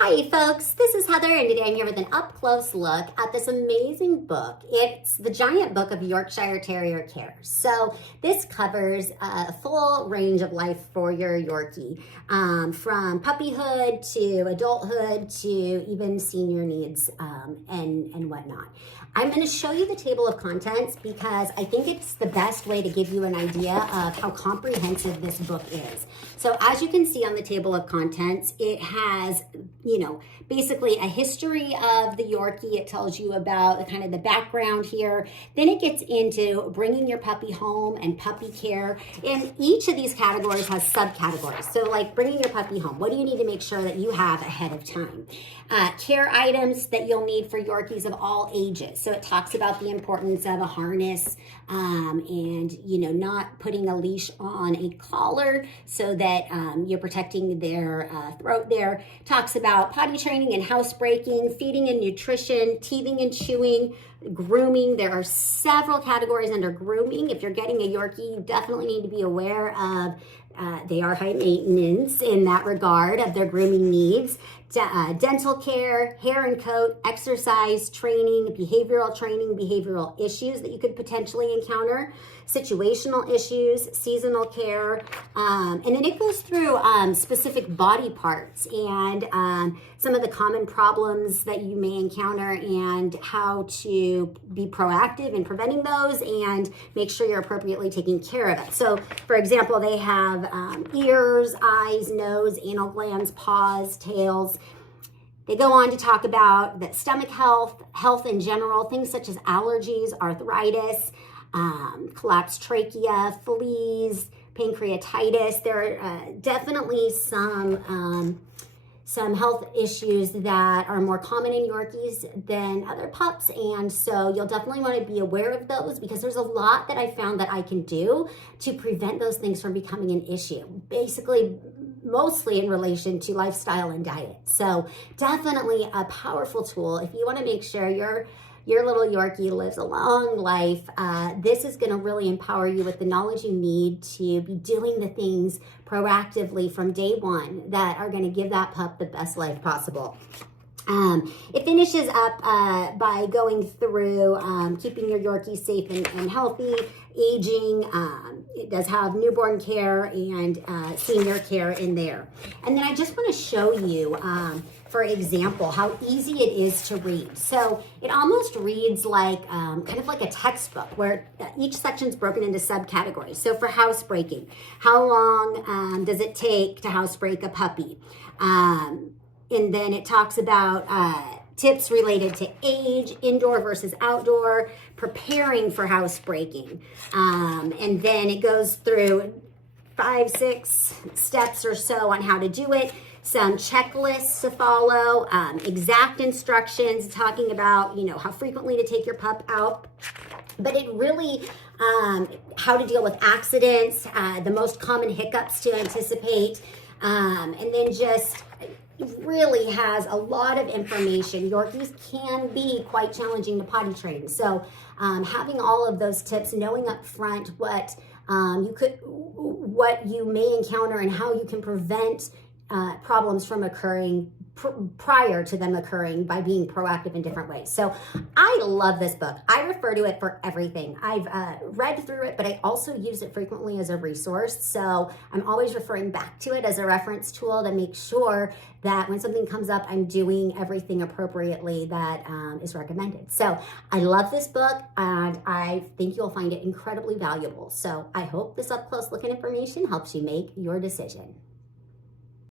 Hi folks, this is Heather and today I'm here with an up-close look at this amazing book. It's the giant book of Yorkshire Terrier care. So this covers a full range of life for your Yorkie, from puppyhood to adulthood to even senior needs and whatnot. I'm going to show you the table of contents because I think it's the best way to give you an idea of how comprehensive this book is. So as you can see on the table of contents, it has, basically a history of the Yorkie. It tells you about kind of the background here. Then it gets into bringing your puppy home and puppy care. And each of these categories has subcategories. So like bringing your puppy home, what do you need to make sure that you have ahead of time? Care items that you'll need for Yorkies of all ages. So it talks about the importance of a harness and, not putting a leash on a collar so that you're protecting their throat there. Talks about potty training and housebreaking, feeding and nutrition, teething and chewing, grooming. There are several categories under grooming. If you're getting a Yorkie, you definitely need to be aware of they are high maintenance in that regard of their grooming needs. Dental care, hair and coat, exercise, training, behavioral issues that you could potentially encounter, situational issues, seasonal care, and then it goes through specific body parts and some of the common problems that you may encounter and how to be proactive in preventing those and make sure you're appropriately taking care of it. So, for example, they have ears, eyes, nose, anal glands, paws, tails. They go on to talk about the stomach health in general, things such as allergies, arthritis, collapsed trachea, fleas, pancreatitis. There are definitely some health issues that are more common in Yorkies than other pups, and so you'll definitely want to be aware of those because there's a lot that I found that I can do to prevent those things from becoming an issue, basically mostly in relation to lifestyle and diet. So definitely a powerful tool if you want to make sure your little Yorkie lives a long life. This is going to really empower you with the knowledge you need to be doing the things proactively from day one that are going to give that pup the best life possible. It finishes up by going through keeping your Yorkie safe and healthy, aging. It does have newborn care and senior care in there. And then I just want to show you, for example, how easy it is to read. So it almost reads like kind of like a textbook where each section is broken into subcategories. So for housebreaking, how long does it take to housebreak a puppy? And then it talks about tips related to age, indoor versus outdoor, preparing for housebreaking. And then it goes through 5-6 steps or so on how to do it, some checklists to follow, exact instructions talking about, how frequently to take your pup out. But it really, how to deal with accidents, the most common hiccups to anticipate, and then just really has a lot of information. Yorkies can be quite challenging to potty train. So having all of those tips, knowing up front what you may encounter and how you can prevent problems from occurring prior to them occurring by being proactive in different ways. So I love this book. I refer to it for everything. I've read through it, but I also use it frequently as a resource. So I'm always referring back to it as a reference tool to make sure that when something comes up, I'm doing everything appropriately that is recommended. So I love this book and I think you'll find it incredibly valuable. So I hope this up close look at information helps you make your decision.